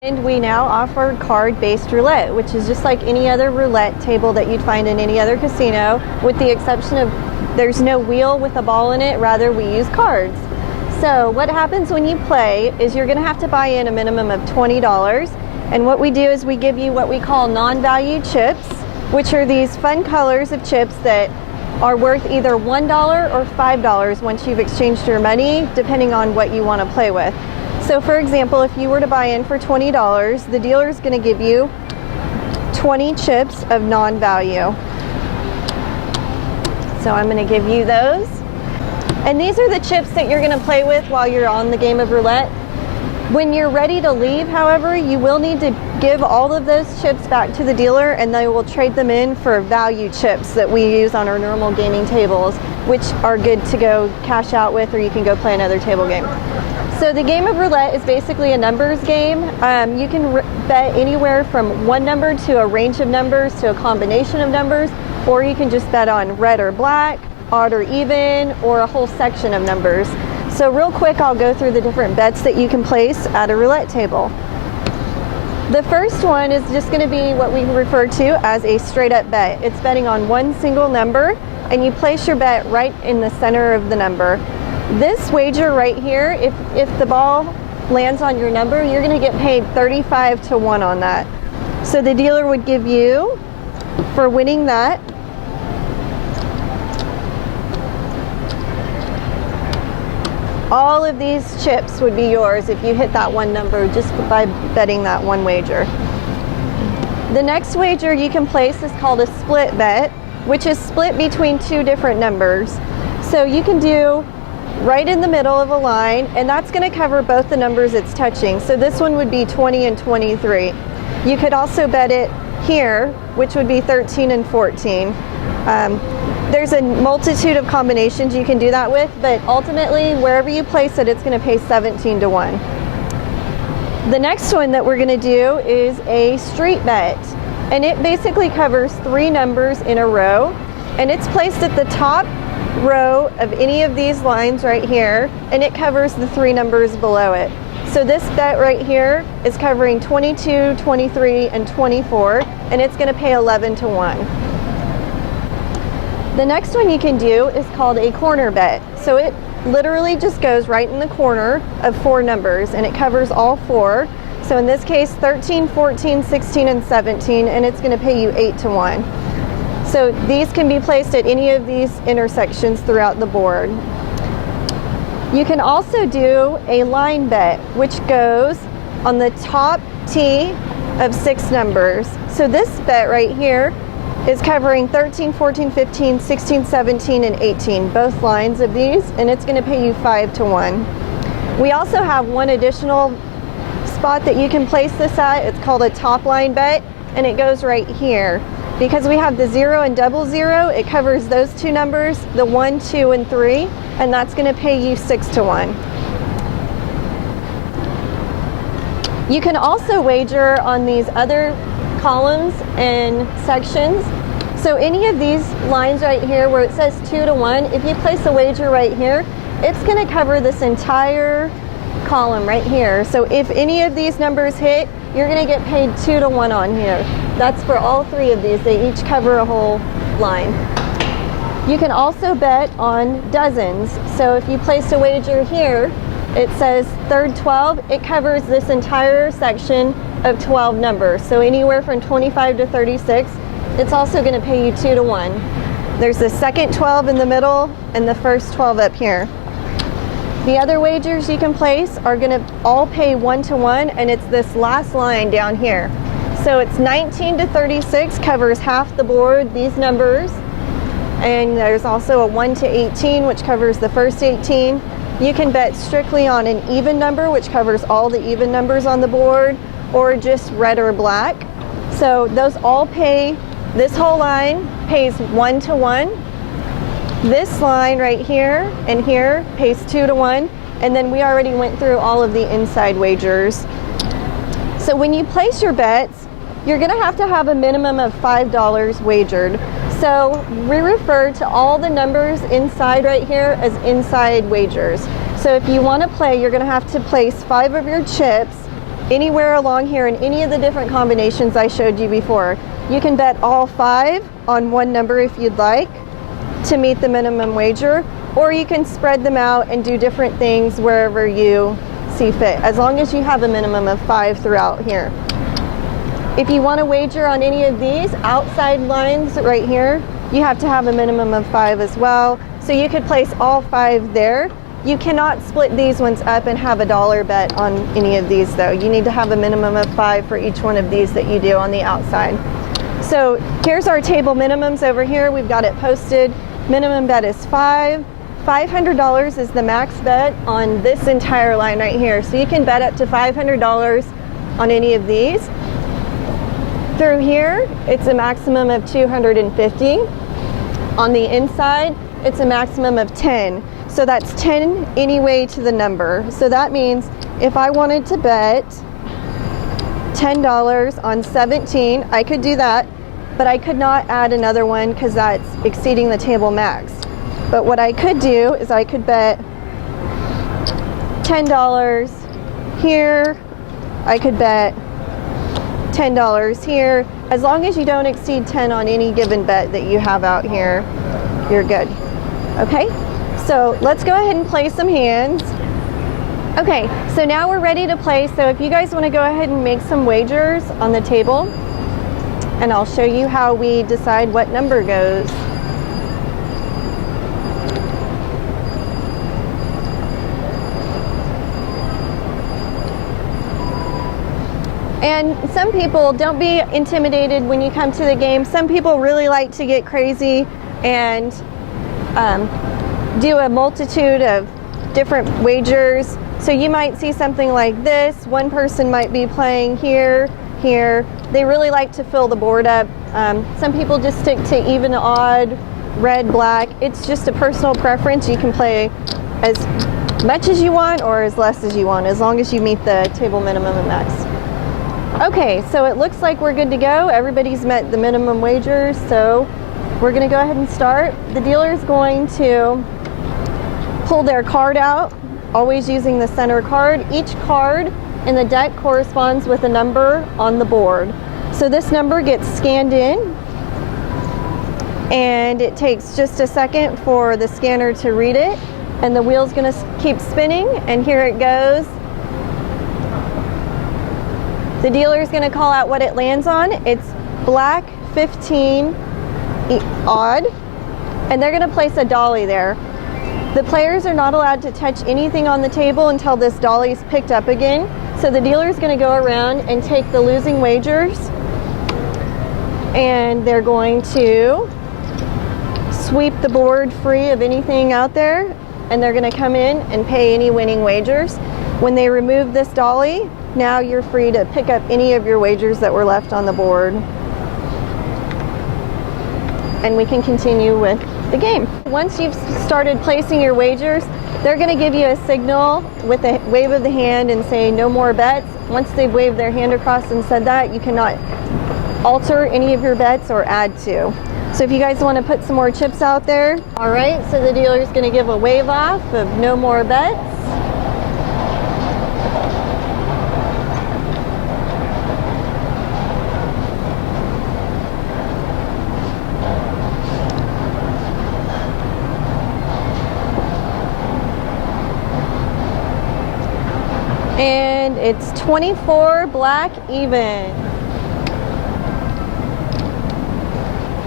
And we now offer card-based roulette, which is just like any other roulette table that you'd find in any other casino, with the exception of there's no wheel with a ball in it, rather we use cards. So what happens when you play is you're going to have to buy in a minimum of $20, and what we do is we give you what we call non-value chips, which are these fun colors of chips that are worth either $1 or $5 once you've exchanged your money, depending on what you want to play with. So for example, if you were to buy in for $20, the dealer is going to give you 20 chips of non-value. So I'm going to give you those. And these are the chips that you're going to play with while you're on the game of roulette. When you're ready to leave, however, you will need to give all of those chips back to the dealer, and they will trade them in for value chips that we use on our normal gaming tables, which are good to go cash out with, or you can go play another table game. So the game of roulette is basically a numbers game. You can bet anywhere from one number to a range of numbers to a combination of numbers, or you can just bet on red or black, odd or even, or a whole section of numbers. So real quick, I'll go through the different bets that you can place at a roulette table. The first one is just going to be what we refer to as a straight up bet. It's betting on one single number, and you place your bet right in the center of the number. This wager right here, if the ball lands on your number, you're going to get paid 35 to 1 on that. So the dealer would give you, for winning that, all of these chips would be yours if you hit that one number just by betting that one wager. The next wager you can place is called a split bet, which is split between two different numbers. So you can do right in the middle of a line, and that's going to cover both the numbers it's touching. So this one would be 20 and 23. You could also bet it here, which would be 13 and 14. There's a multitude of combinations you can do that with, but ultimately, wherever you place it, it's going to pay 17 to 1. The next one that we're going to do is a street bet, and it basically covers three numbers in a row, and it's placed at the top row of any of these lines right here, and it covers the three numbers below it. So this bet right here is covering 22, 23, and 24, and it's going to pay 11 to 1. The next one you can do is called a corner bet. So it literally just goes right in the corner of four numbers, and it covers all four. So in this case, 13, 14, 16, and 17, and it's going to pay you 8 to 1. So these can be placed at any of these intersections throughout the board. You can also do a line bet, which goes on the top tee of 6 numbers. So this bet right here is covering 13, 14, 15, 16, 17, and 18, both lines of these, and it's going to pay you 5 to 1. We also have one additional spot that you can place this at. It's called a top line bet, and it goes right here. Because we have the 0 and 00, it covers those two numbers, the 1, 2, and 3, and that's going to pay you 6 to 1. You can also wager on these other columns and sections. So any of these lines right here where it says 2 to 1, if you place a wager right here, it's going to cover this entire column right here. So if any of these numbers hit, you're going to get paid 2 to 1 on here. That's for all three of these. They each cover a whole line. You can also bet on dozens. So if you place a wager here, it says third 12, it covers this entire section of 12 numbers. So anywhere from 25 to 36, it's also going to pay you 2 to 1. There's the second 12 in the middle and the first 12 up here. The other wagers you can place are going to all pay 1 to 1, and it's this last line down here. So it's 19 to 36 covers half the board, these numbers, and there's also a 1 to 18, which covers the first 18. You can bet strictly on an even number, which covers all the even numbers on the board, or just red or black. So those all pay, this whole line pays 1 to 1. This line right here and here pays 2 to 1, and then we already went through all of the inside wagers. So when you place your bets, you're going to have a minimum of $5 wagered. So we refer to all the numbers inside right here as inside wagers. So if you want to play, you're going to have to place 5 of your chips anywhere along here in any of the different combinations I showed you before. You can bet all 5 on one number if you'd like to meet the minimum wager, or you can spread them out and do different things wherever you see fit, as long as you have a minimum of 5 throughout here. If you want to wager on any of these outside lines right here, you have to have a minimum of 5 as well. So you could place all 5 there. You cannot split these ones up and have a dollar bet on any of these though. You need to have a minimum of 5 for each one of these that you do on the outside. So here's our table minimums over here. We've got it posted. Minimum bet is 5. $500 is the max bet on this entire line right here. So you can bet up to $500 on any of these. Through here, it's a maximum of 250. On the inside, it's a maximum of 10. So that's 10 any way to the number. So that means if I wanted to bet $10 on 17, I could do that, but I could not add another one because that's exceeding the table max. But what I could do is I could bet $10 here, I could bet $10 here. As long as you don't exceed 10 on any given bet that you have out here, you're good. Okay, so let's go ahead and play some hands. Okay, so now we're ready to play. So if you guys want to go ahead and make some wagers on the table, and I'll show you how we decide what number goes. And some people, don't be intimidated when you come to the game. Some people really like to get crazy and do a multitude of different wagers. So you might see something like this. One person might be playing here, here. They really like to fill the board up. Some people just stick to even, odd, red, black. It's just a personal preference. You can play as much as you want or as less as you want, as long as you meet the table minimum and max. Okay, so it looks like we're good to go. Everybody's met the minimum wagers, so we're going to go ahead and start. The dealer is going to pull their card out, always using the center card. Each card in the deck corresponds with a number on the board. So this number gets scanned in, and it takes just a second for the scanner to read it, and the wheel's going to keep spinning, and here it goes. The dealer is going to call out what it lands on. It's black 15 odd, and they're going to place a dolly there. The players are not allowed to touch anything on the table until this dolly is picked up again. So the dealer is going to go around and take the losing wagers, and they're going to sweep the board free of anything out there, and they're going to come in and pay any winning wagers. When they remove this dolly, now you're free to pick up any of your wagers that were left on the board. And we can continue with the game. Once you've started placing your wagers, they're going to give you a signal with a wave of the hand and say no more bets. Once they've waved their hand across and said that, you cannot alter any of your bets or add to. So if you guys want to put some more chips out there. All right, so the dealer is going to give a wave off of no more bets. And it's 24 black even.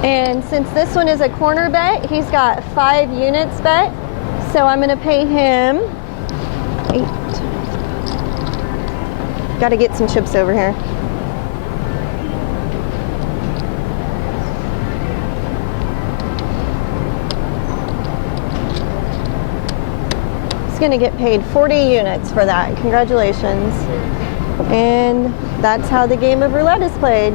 And since this one is a corner bet, he's got 5 units bet. So I'm going to pay him 8. Got to get some chips over here. Going to get paid 40 units for that. Congratulations. And that's how the game of roulette is played.